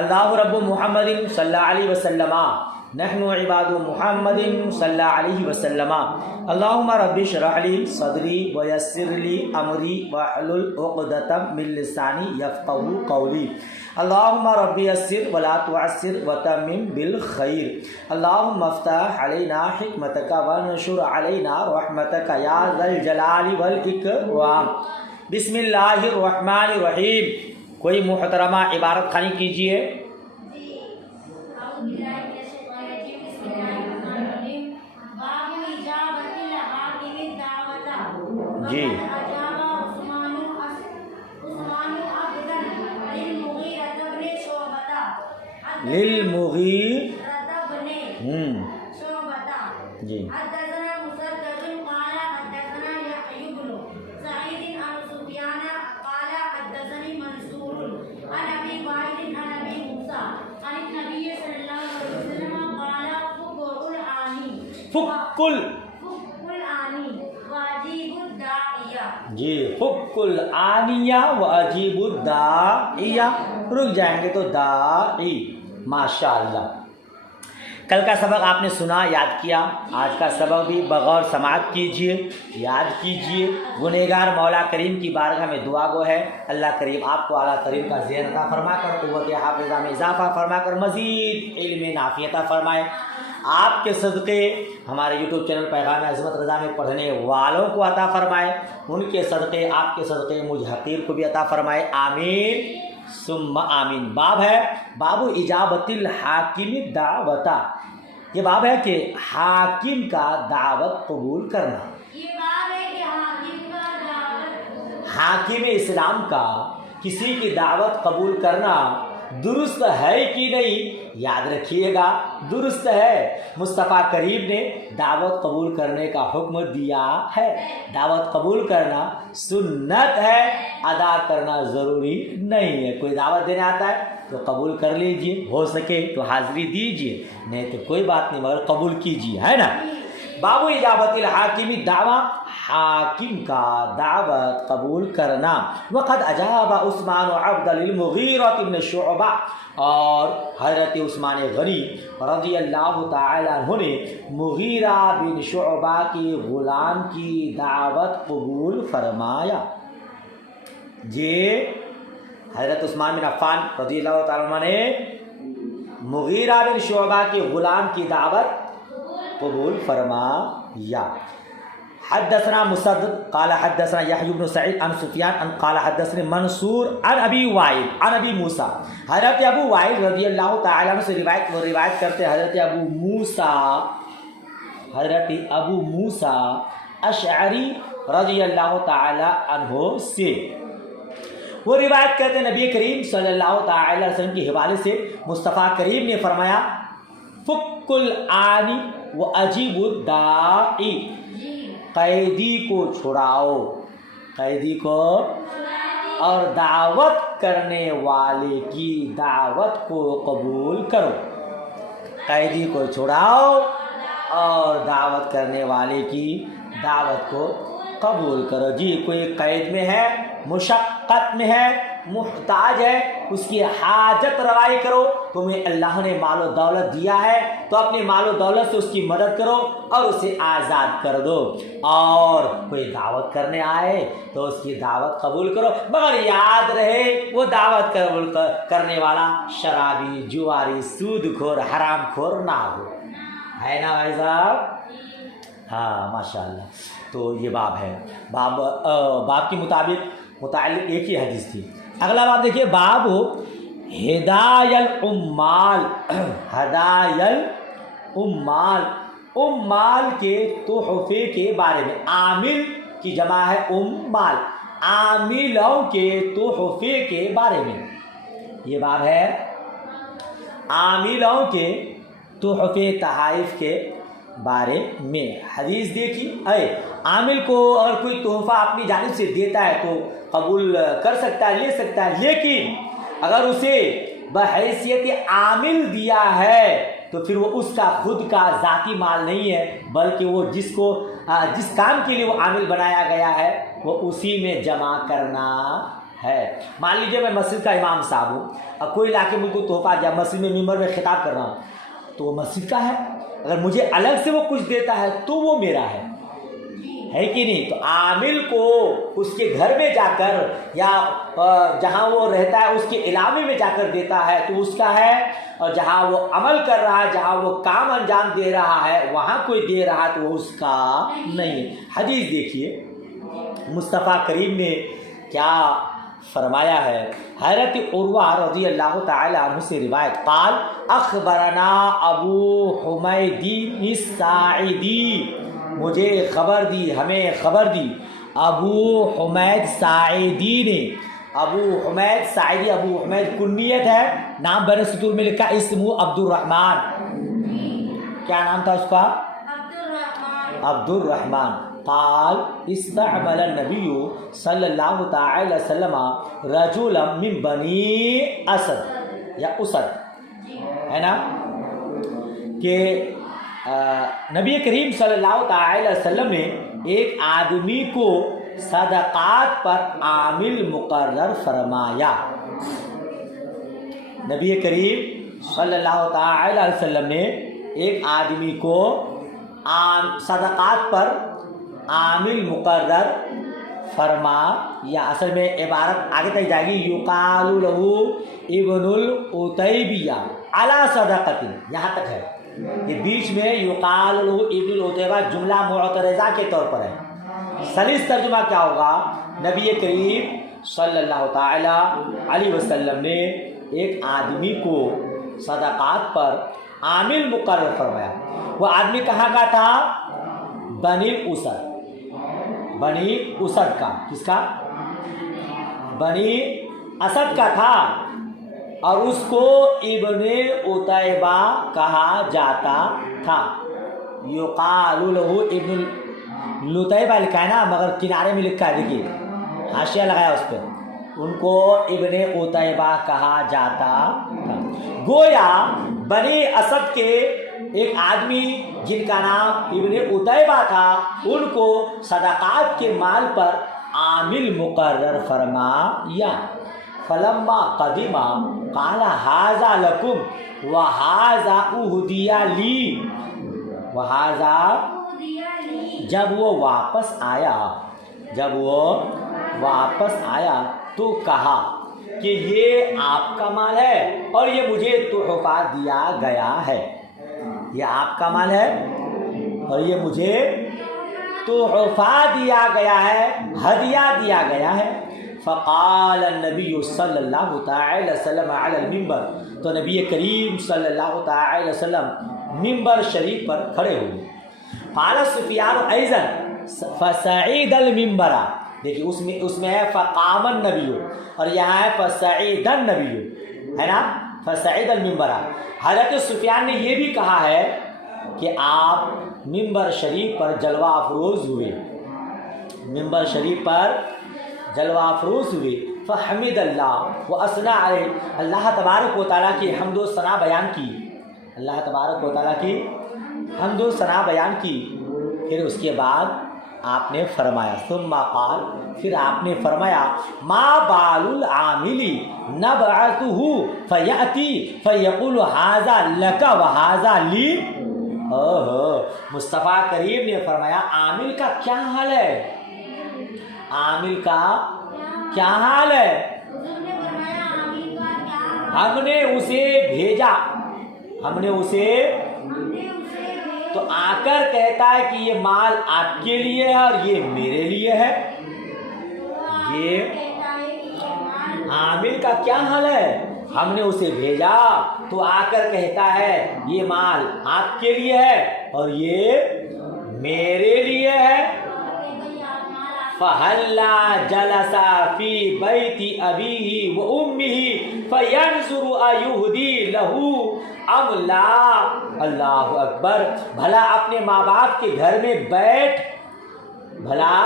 اللہ رب محمد صلی اللہ علیہ وسلم نحن عباد محمد صلی اللہ علیہ وسلم اللہم رب اشرح لی صدری ویسر لی امری واحلل عقدۃ من لسانی یفقهوا قولی اللہم رب یسر ولا تعسر وتمم بالخیر اللہم افتح علینا حکمتک وانشر علینا رحمتک یا ذا الجلال والاکرام۔ بسم اللہ الرحمن الرحیم۔ کوئی محترمہ عبارت خوانی کیجیے۔ جی للمغیر جی فکل جی فکل آنیہ و عجیب الداعیہ، رک جائیں گے تو داعی۔ ماشاءاللہ، کل کا سبق آپ نے سنا، یاد کیا، آج کا سبق بھی بغور سماعت کیجئے، یاد کیجئے۔ گنہگار مولا کریم کی بارگاہ میں دعا گو ہے اللہ کریم آپ کو اعلیٰ ترین کا ذہن عطا فرما کر قوت حافظہ میں اضافہ فرما کر مزید علم نافع عطا فرمائے۔ آپ کے صدقے ہمارے یوٹیوب چینل پیغام عظمت رضا میں پڑھنے والوں کو عطا فرمائے، ان کے صدقے آپ کے صدقے مجھ حقیر کو بھی عطا فرمائے، آمین ثم آمین۔ باب ہے باب اجابت الحاکم دعوتا، یہ باب ہے کہ حاکم کا دعوت قبول کرنا۔ حاکم اسلام کا کسی کی دعوت قبول کرنا درست ہے کہ نہیں؟ یاد رکھیے گا، درست ہے۔ مصطفیٰ کریم نے دعوت قبول کرنے کا حکم دیا ہے۔ دعوت قبول کرنا سنت ہے، ادا کرنا ضروری نہیں ہے۔ کوئی دعوت دینے آتا ہے تو قبول کر لیجئے، ہو سکے تو حاضری دیجئے، نہیں تو کوئی بات نہیں، مگر قبول کیجئے، ہے نا۔ باب اجابت الحاکم دعوی، حاکم کا دعوت قبول کرنا۔ وقد اجاب عثمان عبد للمغیرہ بن شعبہ، اور حضرت عثمان غنی رضی اللہ تعالی عنہ نے مغیرہ بن شعبہ کی غلام کی دعوت قبول فرمایا۔ جی حضرت عثمان بن عفان رضی اللہ تعالی عنہ نے مغیرہ بن شعبہ کی غلام کی دعوت قبول فرمایا۔ حدثنا مسدد قال حدثنا يحيى بن سعيد عن سفيان عن قال حدثنا منصور عن ابي وائل عن ابي موسى۔ حضرت ابو وائل رضی اللہ تعالی عنہ سے روایت کرتے حضرت ابو موسیٰ اشعری رضی اللہ تعالی عنہ سے، وہ روایت کرتے نبی کریم صلی اللہ تعالی علیہ وسلم کے حوالے سے مصطفیٰ کریم نے فرمایا فک العانی و عجیب الداعی، قیدی کو چھڑاؤ، قیدی کو اور دعوت کرنے والے کی دعوت کو قبول کرو۔ قیدی کو چھڑاؤ اور دعوت کرنے والے کی دعوت کو قبول کرو۔ جی کوئی قید میں ہے، مشقت میں ہے، محتاج ہے، اس کی حاجت روائی کرو۔ تمہیں اللہ نے مال و دولت دیا ہے تو اپنے مال و دولت سے اس کی مدد کرو اور اسے آزاد کر دو۔ اور کوئی دعوت کرنے آئے تو اس کی دعوت قبول کرو، مگر یاد رہے وہ دعوت قبول کرنے والا شرابی، جواری، سود خور، حرام خور نہ ہو، ہے نا بھائی صاحب؟ ہاں ماشاءاللہ۔ تو یہ باب ہے، باب کے متعلق ایک ہی حدیث تھی۔ اگلا باب دیکھیے، باب ہدای العمال، ہدای العمال، عمال کے تحفے کے بارے میں۔ عامل کی جمع ہے عمال، عاملوں کے تحفے کے بارے میں یہ باب ہے۔ عاملوں کے تحفے تحائف کے بارے میں حدیث دیکھی۔ عامل کو اگر کوئی تحفہ اپنی جانب سے دیتا ہے تو قبول کر سکتا ہے، لے سکتا ہے، لیکن اگر اسے بحیثیت عامل دیا ہے تو پھر وہ اس کا خود کا ذاتی مال نہیں ہے، بلکہ وہ جس کام کے لیے وہ عامل بنایا گیا ہے وہ اسی میں جمع کرنا ہے. مان لیجیے میں مسجد کا امام صاحب ہوں, اب کوئی لا کے مجھ کو تحفہ دیا, مسجد میں ممبر میں خطاب کر رہا ہوں, تو وہ مسجد کا ہے. اگر مجھے الگ سے وہ کچھ دیتا ہے تو وہ میرا ہے کہ نہیں؟ تو عامل کو اس کے گھر میں جا کر یا جہاں وہ رہتا ہے اس کے علاقے میں جا کر دیتا ہے تو اس کا ہے, اور جہاں وہ عمل کر رہا ہے, جہاں وہ کام انجام دے رہا ہے, وہاں کوئی دے رہا تو وہ اس کا نہیں. حدیث دیکھیے مصطفیٰ کریم نے کیا فرمایا ہے. حضرت عروہ رضی اللہ تعالی عنہ سے روایت, قال اخبرنا ابو حمید الساعدی, مجھے خبر دی, ہمیں خبر دی ابو حمید ساعدی نے. ابو حمید ساعدی, ابو حمید کنیت ہے, نام بر سطور میں لکھا اسمو عبد الرحمن. کیا نام تھا اس کا؟ عبد الرحمن. قال استعمل النبی صلی اللہ تعالی وسلم رجلا من بنی اسد یا اسد, ہے نا, کہ نبی کریم صلی اللہ تعالی وسلم نے ایک آدمی کو صدقات پر عامل مقرر فرمایا. نبی کریم صلی اللہ تعالی وسلم نے ایک آدمی کو صدقات پر عامل مقرر فرمایا. اصل میں عبارت آگے تک جائے گی, یقال له ابن العتیبیہ علی صدقۃ, یہاں تک ہے. یہ بیچ میں یقال له ابن العتیبہ جملہ معترضہ کے طور پر ہے. سلیس ترجمہ کیا ہوگا؟ نبی کریم صلی اللہ تعالی علیہ وسلم نے ایک آدمی کو صدقات پر عامل مقرر فرمایا. وہ آدمی کہاں کا تھا؟ بنی اسد, بنی اسد کا. کس کا؟ بنی اسد کا تھا, اور اس کو ابن عتیبہ کہا جاتا تھا. یقال له ابن لطیبہ لکھا ہے نا, مگر کنارے میں لکھا ہے, دیکھیے حاشیہ لگایا اس پہ, ان کو ابن عتیبہ کہا جاتا تھا. گویا بنی اسد کے ایک آدمی جن کا نام ابن عتیبہ تھا, ان کو صدقات کے مال پر عامل مقرر فرمایا. فلما قدم قال ھذا لکم وھذا اہدی لی, وھذا, جب وہ واپس آیا تو کہا کہ یہ آپ کا مال ہے اور یہ مجھے تحفہ دیا گیا ہے. یہ آپ کا مال ہے اور یہ مجھے تحفہ دیا گیا ہے, ہدیہ دیا گیا ہے. فقال النبی صلی اللہ تعالی وسلم علی المنبر, تو نبی کریم صلی اللہ تعالی وسلم منبر شریف پر کھڑے ہوئے. قال سفیان ایضا فصعد المنبر, دیکھیے اس میں ہے فقام النبی, اور یہاں ہے فصعد النبی, ہے نا, فصعد المنبر. حضرت سفیان نے یہ بھی کہا ہے کہ آپ منبر شریف پر جلوہ افروز ہوئے, منبر شریف پر جلوہ افروز ہوئے. فحمد اللہ واثنى علیہ, اللہ تبارک و تعالیٰ کی حمد و ثنا بیان کی, اللہ تبارک و تعالیٰ کی حمد و ثنا بیان کی. پھر اس کے بعد آپ نے فرمایا, ثم قال, پھر آپ نے فرمایا, ما بال العامل نبعثه فیأتی فیقول ھذا لک وھذا لی. مصطفیٰ کریم نے فرمایا عامل کا کیا حال ہے, عامل کا کیا حال ہے. ہم نے اسے بھیجا, ہم نے اسے, تو آ کر کہتا ہے کہ یہ مال آپ کے لیے ہے اور یہ میرے لیے ہے. یہ عامل کا کیا حال ہے, ہم نے اسے بھیجا تو آ کر کہتا ہے یہ مال آپ کے لیے ہے اور یہ میرے لیے ہے. فَهَلَّا جَلَسَ فِي بَيْتِ أَبِيهِ وَأُمِّهِ فَيَنْظُرُ أَيُهْدِي لَهُ أَمْ لَا. اللہ اکبر. بھلا اپنے ماں باپ کے گھر میں بیٹھ, بھلا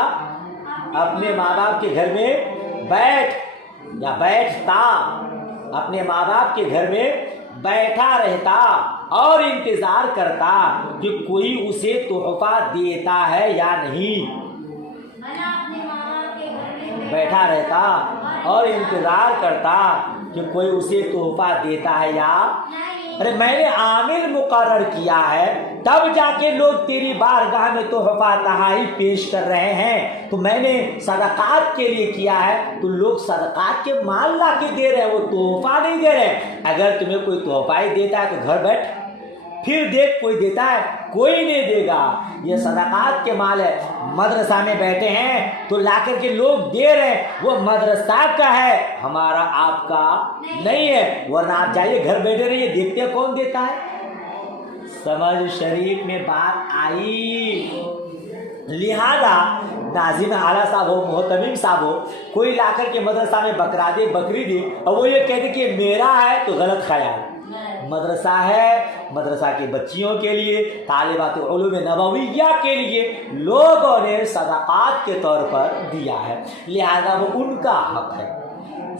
اپنے ماں باپ کے گھر میں بیٹھ یا بیٹھتا, اپنے ماں باپ کے گھر میں بیٹھا رہتا اور انتظار کرتا کہ کوئی اسے تحفہ دیتا ہے یا نہیں. بیٹھا رہتا اور انتظار کرتا کہ کوئی اسے تحفہ دیتا ہے یا ارے میں نے عامل مقرر کیا ہے تب جا کے لوگ تیری بارگاہ میں تحفہ تحائف پیش کر رہے ہیں. تو میں نے صدقات کے لیے کیا ہے تو لوگ صدقات کے مال لا کے دے رہے ہیں, وہ تحفہ نہیں دے رہے. اگر تمہیں کوئی تحفہ ہی دیتا ہے تو گھر بیٹھ پھر دیکھ کوئی دیتا ہے, کوئی نہیں دے گا. یہ صدقات کے مال ہے. مدرسہ میں بیٹھے ہیں تو لا کر کے لوگ دے رہے ہیں, وہ مدرسہ کا ہے, ہمارا آپ کا نہیں ہے. ورنہ آپ جائیے گھر بیٹھے رہیے, دیکھتے ہیں کون دیتا ہے. سمجھ شریف میں بات آئی. لہذا ناظم اعلیٰ صاحب ہو, محتمم صاحب ہو, کوئی لا کر کے مدرسہ میں بکرا دے, بکری دے, اور وہ یہ کہتے کہ میرا ہے, تو غلط خیال. مدرسہ ہے, مدرسہ کی بچیوں کے لیے, طالبات علوم نبویہ کے لیے لوگوں نے صدقات کے طور پر دیا ہے, لہذا وہ ان کا حق ہے.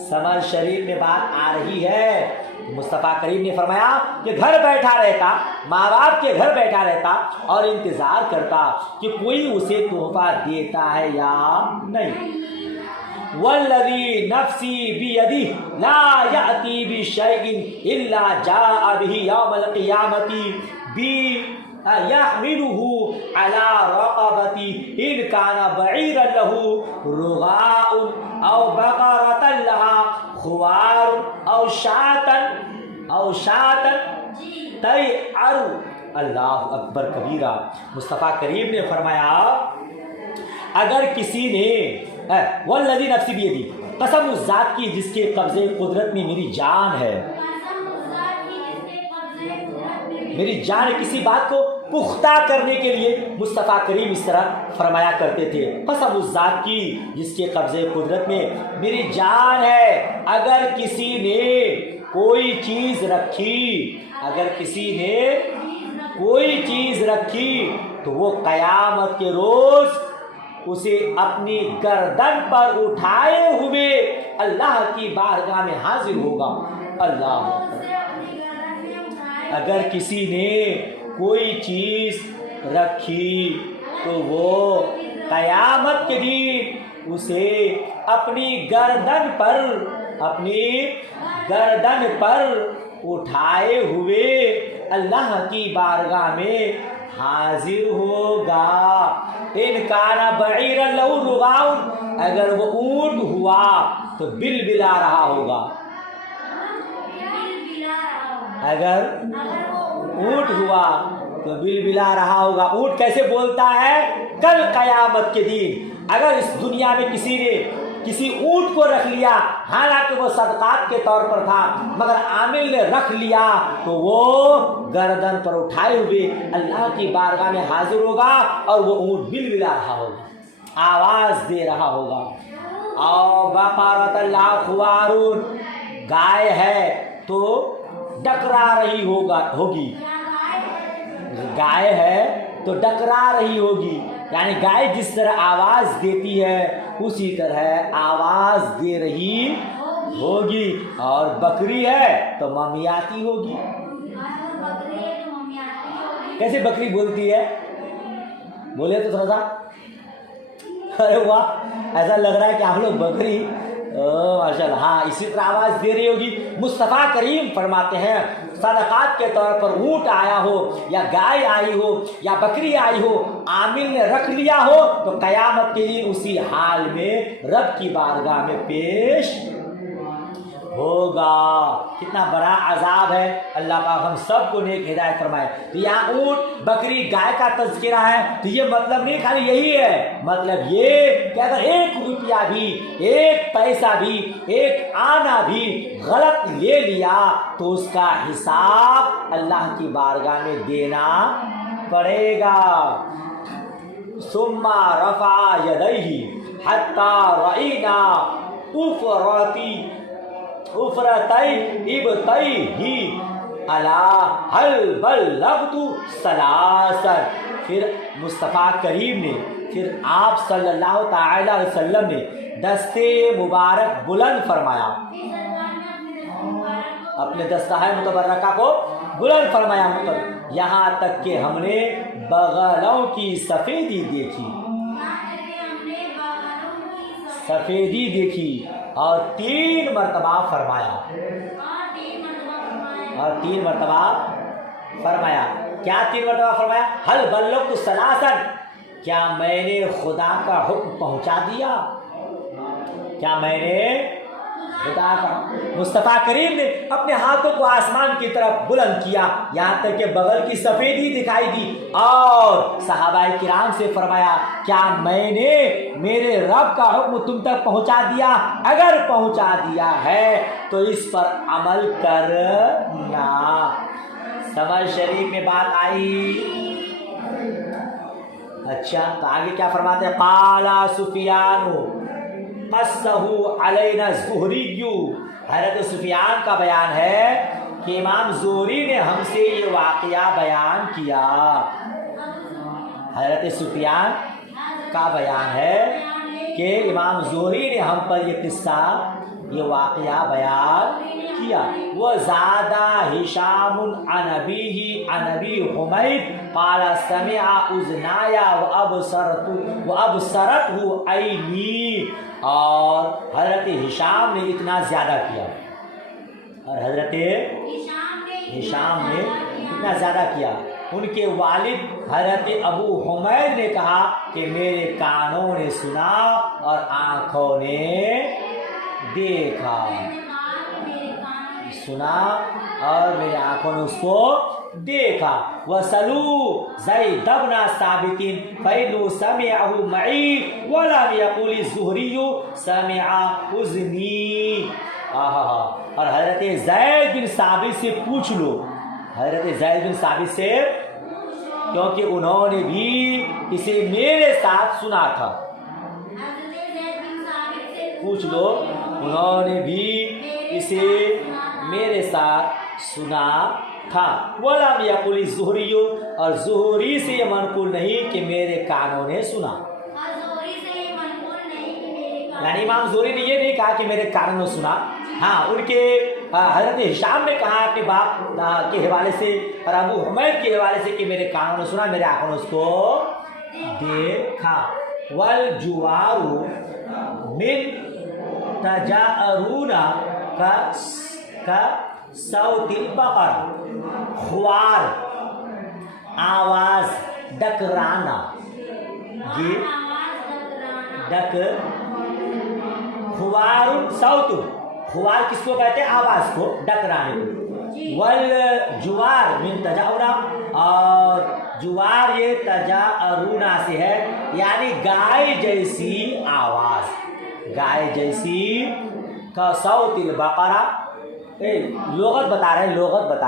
سمجھ شریف میں بات آ رہی ہے. مصطفیٰ کریم نے فرمایا کہ گھر بیٹھا رہتا, ماں باپ کے گھر بیٹھا رہتا اور انتظار کرتا کہ کوئی اسے تحفہ دیتا ہے یا نہیں. والذی نفسی بیدہ لا یأتی بشیء الا جاء به یوم القیامۃ یحملہ علی رقبتی ان کان بعیرا له رغاء او بقرۃ لها خوار او شاۃ تیعر. اللہ اکبر کبیرہ. مصطفیٰ کریم نے فرمایا اگر کسی نے والذی نفسی بیدی, قسم اس ذات کی جس کے قبضے قدرت میں میری جان ہے, میری جان کسی بات کو پختہ کرنے کے لیے مصطفیٰ کریم اس طرح فرمایا کرتے تھے, قسم اس ذات کی جس کے قبضے قدرت میں میری جان ہے, اگر کسی نے کوئی چیز رکھی, اگر کسی نے کوئی چیز رکھی تو وہ قیامت کے روز اسے اپنی گردن پر اٹھائے ہوئے اللہ کی بارگاہ میں حاضر ہوگا. اللہ اگر کسی نے کوئی چیز رکھی تو وہ قیامت کے دن اسے اپنی گردن پر اٹھائے ہوئے اللہ کی بارگاہ میں حاضر ہوگا. ان کان بعیرا لہ رغاء, اگر وہ اونٹ ہوا تو بل بلا رہا ہوگا. اگر اونٹ ہوا تو بل بلا رہا ہوگا. اونٹ کیسے بولتا ہے؟ کل قیامت کے دن اگر اس دنیا میں کسی نے کسی اونٹ کو رکھ لیا, حالانکہ وہ صدقات کے طور پر تھا, مگر عامل نے رکھ لیا, تو وہ گردن پر اٹھائے ہوئے اللہ کی بارگاہ میں حاضر ہوگا اور وہ اونٹ بل بلا رہا ہوگا, آواز دے رہا ہوگا. او بقرۃ لها خوار, گائے ہے تو ڈکرا رہی ہوگی, گائے ہے تو ڈکرا رہی ہوگی, یعنی گائے جس طرح آواز دیتی ہے اسی طرح آواز دے رہی ہوگی. اور بکری ہے تو ممیاتی ہوگی. کیسے بکری بولتی ہے؟ بولے تو تھوڑا سا. ارے واہ, ایسا لگ رہا ہے کہ آپ لوگ بکری ماشاء اللہ, ہاں اسی طرح آواز دے رہی ہوگی. مصطفیٰ کریم فرماتے ہیں صدقات کے طور پر اونٹ آیا ہو یا گائے آئی ہو یا بکری آئی ہو, عامل نے رکھ لیا ہو تو قیامت کے دن اسی حال میں رب کی بارگاہ میں پیش ہوگا. کتنا بڑا عذاب ہے. اللہ پاک ہم سب کو نیک ہدایت فرمائے. تو یہاں اونٹ بکری گائے کا تذکرہ ہے تو یہ مطلب نہیں خالی یہی ہے, مطلب یہ کہ اگر 1 روپیہ بھی, 1 پیسہ بھی, 1 آنا بھی غلط لے لیا تو اس کا حساب اللہ کی بارگاہ میں دینا پڑے گا. ثم رفع یدیہ حتی رأینا افرتئی ابتیہ الا هل بلغت ثلاثا. پھر مصطفیٰ کریم نے, پھر آپ صلی اللہ تعالی علیہ وسلم نے دستے مبارک بلند فرمایا, اپنے دستہ متبرکہ کو بلند فرمایا, یہاں تک کہ ہم نے بغلوں کی سفیدی دیکھی, اور 3 مرتبہ فرمایا، اور 3 مرتبہ فرمایا۔ کیا 3 مرتبہ فرمایا؟ حل بلغت ثلاثاً، کیا میں نے خدا کا حکم پہنچا دیا؟ کیا میں نے خدا کا؟ مصطفیٰ کریم نے اپنے ہاتھوں کو آسمان کی طرف بلند کیا، یہاں تک کہ بغل کی سفیدی دکھائی دی، اور صحابہ کرام سے فرمایا کیا میں نے میرے رب کا حکم تم تک پہنچا دیا؟ اگر پہنچا دیا ہے تو اس پر عمل کرنا۔ سمجھ شریف میں بات آئی؟ اچھا، تو آگے کیا فرماتے ہیں؟ قال سفیان قصہ علینا الزہری، حضرت سفیان کا بیان ہے کہ امام زہری نے ہم سے یہ واقعہ بیان کیا۔ حضرت سفیان کا بیان ہے کہ امام زہری نے ہم پر یہ قصہ، یہ واقعہ بیان کیا۔ وزاد ہشام عن ابیہ عن ابی حمید قال سمع اذنایا وابصرته عینی، اور حضرت ہشام نے اتنا زیادہ کیا، اور حضرت ہشام نے اتنا زیادہ کیا، ان کے والد حضرت ابو حمید نے کہا کہ میرے کانوں نے سنا اور آنکھوں نے دیکھا، سنا اور میرے آنکھوں نے اس کو دیکھا۔ وَسَلُوا زَيْدَ بْنَ ثَابِتٍ فَإِنَّهُ سَمِعَهُ مَعِي وَلَمْ يَقُلِ الزُّهْرِيُّ سَمِعَ أُذْنِي۔ اور حضرت زید بن ثابت سے پوچھ لو، حضرت زید بن ثابت سے، کیونکہ انہوں نے بھی اسے میرے ساتھ سنا تھا، پوچھ لو انہوں نے بھی اسے میرے ساتھ سنا تھا۔ وَلَمْ يَقُلِ الزُّهْرِيُّ، اور زہری سے یہ منقول نہیں کہ میرے کانوں نے سنا، یعنی امام زہری نے یہ نہیں کہا کہ میرے کانوں نے سنا۔ ہاں، ان کے حضرت ہشام نے کہا اپنے باپ کے حوالے سے اور ابو حمید کے حوالے سے کہ میرے کانوں نے سنا، میرے آنکھوں نے اس کو دیکھا۔ وَالْجُوَارُ مِنْ تَجَأَرُونَ كَصَوْتِ الْبَقَرِ، خوار، آواز ڈکرانا، یہ خوار صوت، خوار کس کو کہتے ہیں؟ آواز کو، ڈکرانے کو۔ والجوار من تجاؤنا، اور جوار یہ تجاؤنا سے ہے، یعنی گائے جیسی آواز، گائے جیسی کا صوت البقرہ۔ لغت بتا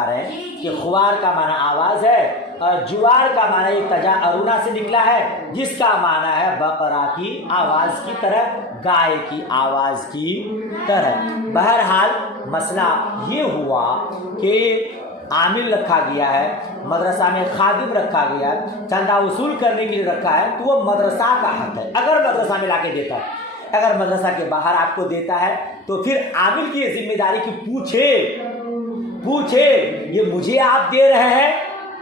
رہے ہیں کہ خوار کا معنی آواز ہے، اور جوار کا معنی ایک تجاؤنا سے نکلا ہے، جس کا معنی ہے بقرہ کی آواز کی طرح، گائے کی آواز کی طرح۔ بہرحال مسئلہ یہ ہوا کہ عامل رکھا گیا ہے، مدرسہ میں خادم رکھا گیا ہے، چندہ وصول کرنے کے لیے رکھا ہے، تو وہ مدرسہ کا حق ہے۔ اگر مدرسہ میں لا کے دیتا ہے، اگر مدرسہ کے باہر آپ کو دیتا ہے، تو پھر عامل کی یہ ذمہ داری کہ پوچھے یہ مجھے آپ دے رہے ہیں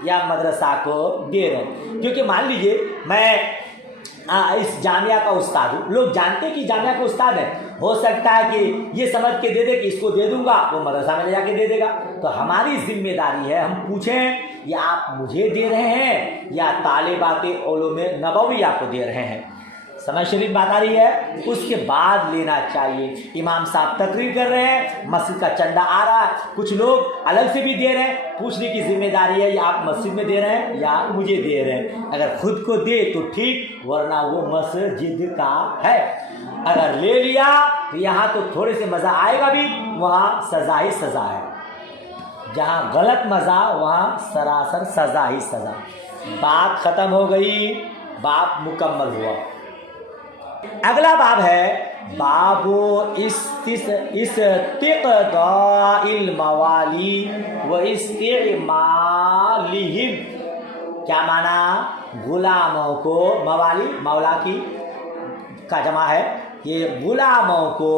یا مدرسہ کو دے رہے ہیں۔ کیونکہ مان لیجئے میں اس جامعہ کا استاد ہوں، لوگ جانتے ہیں کہ جامعہ کا استاد ہے، ہو سکتا ہے کہ یہ سمجھ کے دے دے کہ اس کو دے دوں گا، وہ مدرسہ میں لے جا کے دے دے گا۔ تو ہماری ذمہ داری ہے ہم پوچھیں یا آپ مجھے دے رہے ہیں یا طالبات علوم نبویہ کو دے رہے ہیں۔ سمجھ شریف بات آ رہی ہے؟ اس کے بعد لینا چاہیے۔ امام صاحب تقریر کر رہے ہیں، مسجد کا چندہ آ رہا ہے، کچھ لوگ الگ سے بھی دے رہے ہیں، پوچھنے کی ذمہ داری ہے یا آپ مسجد میں دے رہے ہیں یا مجھے دے رہے ہیں۔ اگر خود کو دے تو ٹھیک، ورنہ وہ مسجد کا ہے۔ اگر لے لیا تو یہاں تو تھوڑے سے مزہ آئے گا بھی، وہاں سزا ہی سزا ہے، جہاں غلط مزہ وہاں سراسر سزا ہی سزا۔ بات ختم ہو گئی، باب مکمل ہوا۔ اگلا باب ہے باب استقضاء الموالی و استعمالہم۔ کیا معنی؟ غلاموں کو، موالی مولا کی کا جمع ہے، یہ غلاموں کو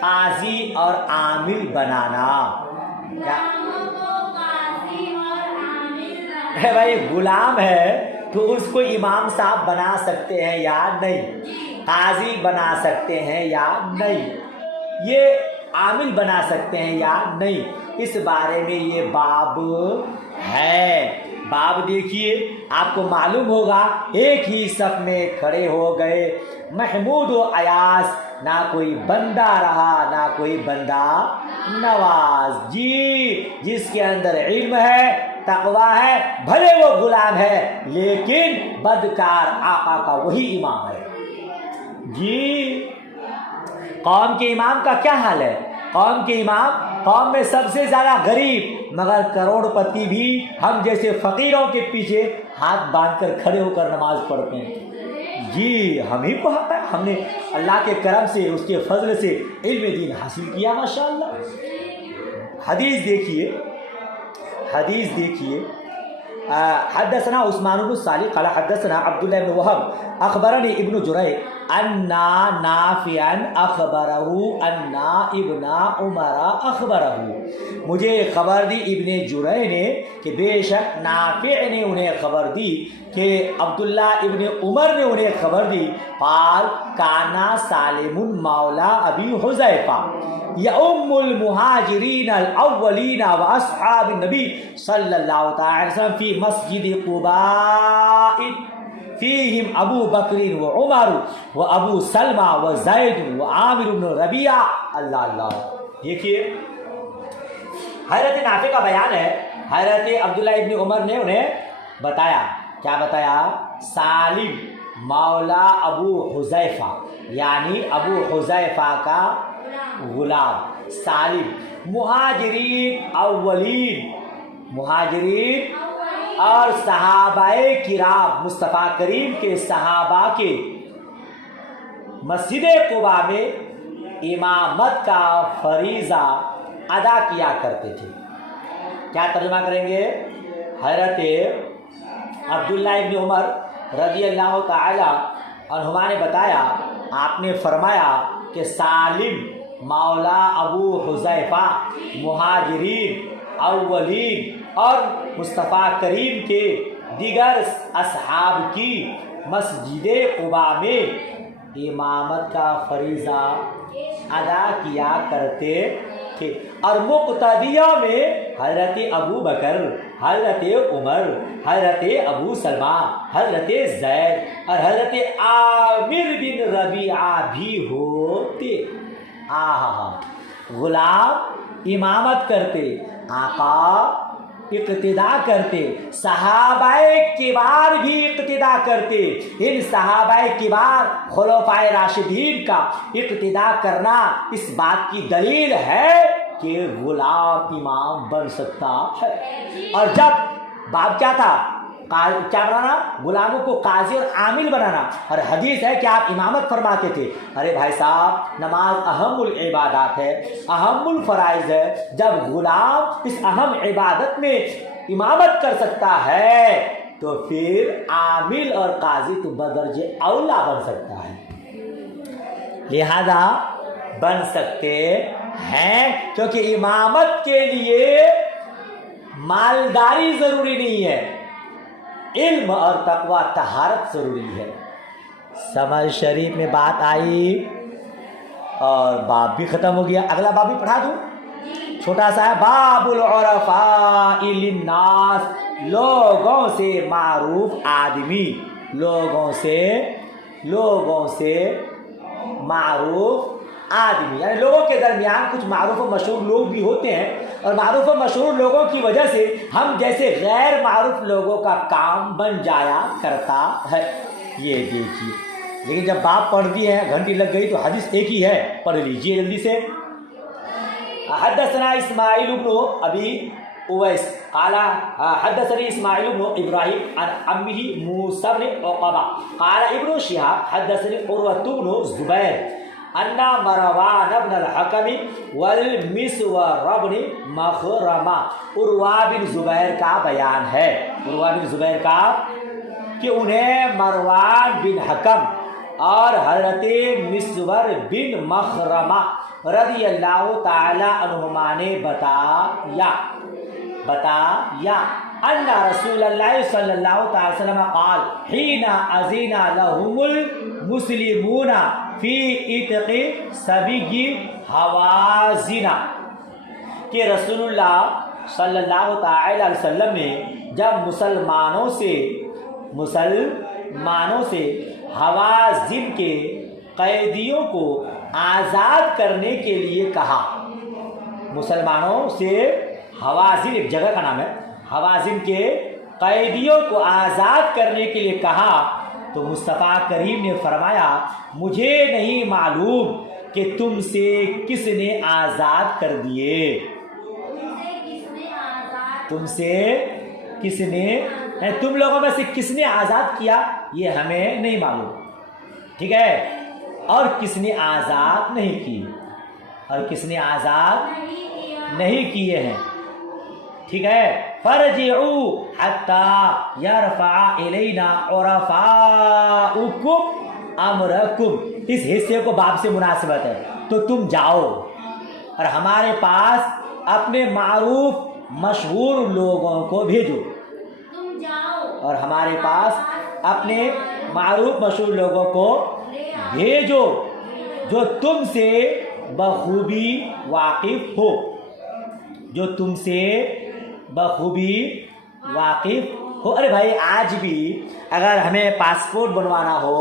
قاضی اور عامل بنانا۔ کیا بھائی غلام ہے تو اس کو امام صاحب بنا سکتے ہیں یا نہیں؟ قاضی بنا سکتے ہیں یا نہیں، یہ عامل بنا سکتے ہیں یا نہیں، اس بارے میں یہ باب ہے۔ باب دیکھیے، آپ کو معلوم ہوگا ایک ہی صف میں کھڑے ہو گئے محمود و ایاز، نہ کوئی بندہ رہا نہ کوئی بندہ نواز، جی جس کے اندر علم ہے، تقویٰ ہے، بھلے وہ غلام ہے لیکن بدکار آقا کا وہی امام ہے۔ جی قوم کے امام کا کیا حال ہے؟ قوم کے امام قوم میں سب سے زیادہ غریب مگر کروڑ پتی بھی ہم جیسے فقیروں کے پیچھے ہاتھ باندھ کر کھڑے ہو کر نماز پڑھتے ہیں۔ جی ہم ہی کو حق ہے، ہم نے اللہ کے کرم سے، اس کے فضل سے علم دین حاصل کیا ماشاءاللہ۔ حدیث دیکھیے، حدیث دیکھیے، حدثنا عثمان بن صالح قال حدثنا عبداللہ بن وهب اخبرني ابن جريج ان نافعا اخبره ان ابن عمر اخبره، مجھے خبر دی ابن جريج نے کہ بے شک نافع نے انہیں خبر دی کہ عبداللہ ابن عمر نے انہیں خبر دی، قال کانا سالم مولا ابی حذیفہ یؤم المہاجرین الاولین واصحاب النبی صلی اللہ تعالی وسلم فی مسجد قباء فیہم ابو بکر و عمر و ابو سلمہ و زید و عامر بن ربیعہ۔ اللہ اللہ، دیکھیے حضرت نافع کا بیان ہے، حضرت عبداللہ ابن عمر نے انہیں بتایا، کیا بتایا؟ سالم مولا ابو حذیفہ، یعنی ابو حذیفہ کا غلام سالم، مہاجرین اولین، مہاجرین اور صحابہ کرام، مصطفیٰ کریم کے صحابہ کے مسجد قباء میں امامت کا فریضہ ادا کیا کرتے تھے۔ کیا ترجمہ کریں گے؟ حضرت عبداللہ ابن عمر رضی اللہ تعالی عنہما نے بتایا، آپ نے فرمایا کہ سالم مولا ابو حذیفہ مہاجرین اولین اور مصطفیٰ کریم کے دیگر اصحاب کی مسجد قباء میں امامت کا فریضہ ادا کیا کرتے تھے، اور مقتدیوں میں حضرت ابو بکر، حضرت عمر، حضرت ابو سلمہ، حضرت زید اور حضرت عامر بن ربیعہ بھی ہوتے۔ غلام امامت کرتے، آقا اقتدا کرتے، صحابہ کبار بھی اقتدا کرتے۔ ان صحابہ کبار خلفائے راشدین کا اقتدا کرنا اس بات کی دلیل ہے کہ غلام امام بن سکتا ہے۔ اور جب باب کیا تھا؟ کیا بنانا؟ غلاموں کو قاضی اور عامل بنانا، اور حدیث ہے کہ آپ امامت فرماتے تھے۔ ارے بھائی صاحب، نماز اہم العبادات ہے، اہم الفرائض ہے، جب غلام اس اہم عبادت میں امامت کر سکتا ہے تو پھر عامل اور قاضی تو بدرجہ اولا بن سکتا ہے، لہذا بن سکتے ہیں، کیونکہ امامت کے لیے مالداری ضروری نہیں ہے، علم اور تقوی طہارت ضروری ہے۔ سمجھ شریف میں بات آئی، اور باب بھی ختم ہو گیا۔ اگلا باب بھی پڑھا دوں، چھوٹا سا ہے، باب العرفاء للناس، لوگوں سے معروف آدمی، لوگوں سے معروف آدمی، یعنی لوگوں کے درمیان کچھ معروف و مشہور لوگ بھی ہوتے ہیں، اور معروف و مشہور لوگوں کی وجہ سے ہم جیسے غیر معروف لوگوں کا کام بن جایا کرتا ہے۔ یہ دیکھیے، لیکن جب باب پڑھ دی ہے، گھنٹی لگ گئی، تو حدیث ایک ہی ہے، پڑھ لیجیے جلدی سے۔ حدثنا اسماعیل بن ابی اویس قال حدثني اسماعیل بن ابراہیم عن عمه موسى بن عقبہ قال ابن شهاب حدثني عروة بن زبیر ان مروان بن الحکم والمسور بن مخرمہ، عروہ بن زبیر کا بیان ہے، عروہ بن زبیر کا، کہ انہیں مروان بن حکم اور حضرت مسور بن مخرمہ رضی اللہ تعالی عنہما نے بتایا ان رسول اللہ صلی اللہ تعالی وسلم قال حين اذن لهم المسلمون في عتق سبي حوازن، کہ رسول اللہ صلی اللہ تعالی علیہ وسلم نے جب مسلمانوں سے حوازن کے قیدیوں کو آزاد کرنے کے لیے کہا، مسلمانوں سے حوازن ایک جگہ کا نام ہے، حوازن کے قیدیوں کو آزاد کرنے کے لیے کہا، تو مصطفیٰ کریم نے فرمایا مجھے نہیں معلوم کہ تم سے کس نے آزاد کر دیے، تم لوگوں میں سے کس نے آزاد کیا یہ ہمیں نہیں معلوم، ٹھیک ہے، اور کس نے آزاد نہیں کی اور کس نے آزاد نہیں کیے ہیں، ٹھیک ہے۔ فرجعوا حتى يرفع إلينا عرفاؤكم امركم، اس حصے کو باب سے مناسبت ہے، تو تم جاؤ اور ہمارے پاس اپنے معروف مشہور لوگوں کو بھیجو، اور ہمارے پاس اپنے معروف مشہور لوگوں کو بھیجو جو تم سے بخوبی واقف ہو، جو تم سے بخوبی واقف ہو۔ ارے بھائی آج بھی اگر ہمیں پاسپورٹ بنوانا ہو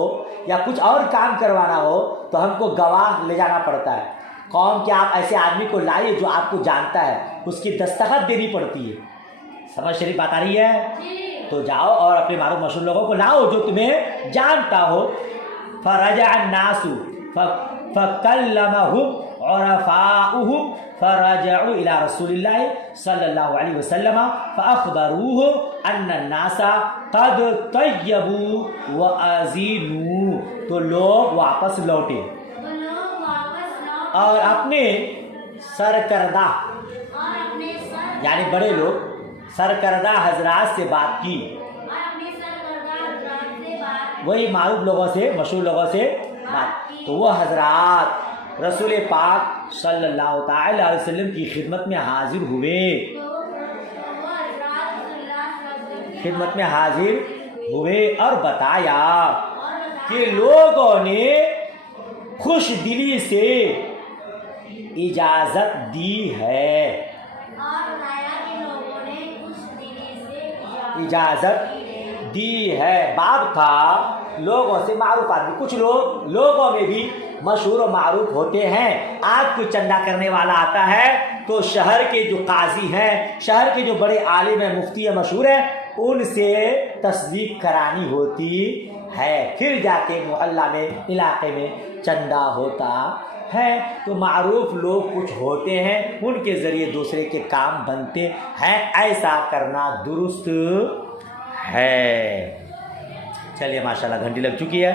یا کچھ اور کام کروانا ہو تو ہم کو گواہ لے جانا پڑتا ہے، قوم کہ آپ ایسے آدمی کو لائیے جو آپ کو جانتا ہے، اس کی دستخط دینی پڑتی ہے، سمجھ شریف بات آ رہی ہے؟ تو جاؤ اور اپنے معروف مشہور لوگوں کو لاؤ جو تمہیں جانتا ہو۔ فرجع الناس فکلمهم عرفاؤهم فرجعوا الى رسول اللہ صلی اللہ علیہ وسلم فاخبروه ان الناس قد طیبوا واذینوا، تو لوگ واپس لوٹے اور اپنے سرکردہ یعنی بڑے لوگ سرکردہ حضرات سے بات کی، وہی معروف لوگوں سے مشہور لوگوں سے بات، تو وہ حضرات رسول پاک صلی اللہ تعالی علیہ وسلم کی خدمت میں حاضر ہوئے اور بتایا کہ لوگوں نے خوش دلی سے اجازت دی ہے، باب تھا لوگوں سے معروف آدمی، کچھ لوگوں میں بھی مشہور و معروف ہوتے ہیں، آج کوئی چندہ کرنے والا آتا ہے تو شہر کے جو قاضی ہیں، شہر کے جو بڑے عالم ہیں، مفتی ہیں، مشہور ہیں، ان سے تصدیق کرانی ہوتی ہے، پھر جا کے محلہ میں علاقے میں چندہ ہوتا ہے، تو معروف لوگ کچھ ہوتے ہیں، ان کے ذریعے دوسرے کے کام بنتے ہیں، ایسا کرنا درست ہے۔ چلیے ماشاءاللہ گھنٹی لگ چکی ہے،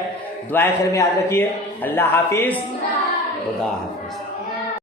دعائیں خیر میں یاد رکھیے، اللہ حافظ، خدا حافظ۔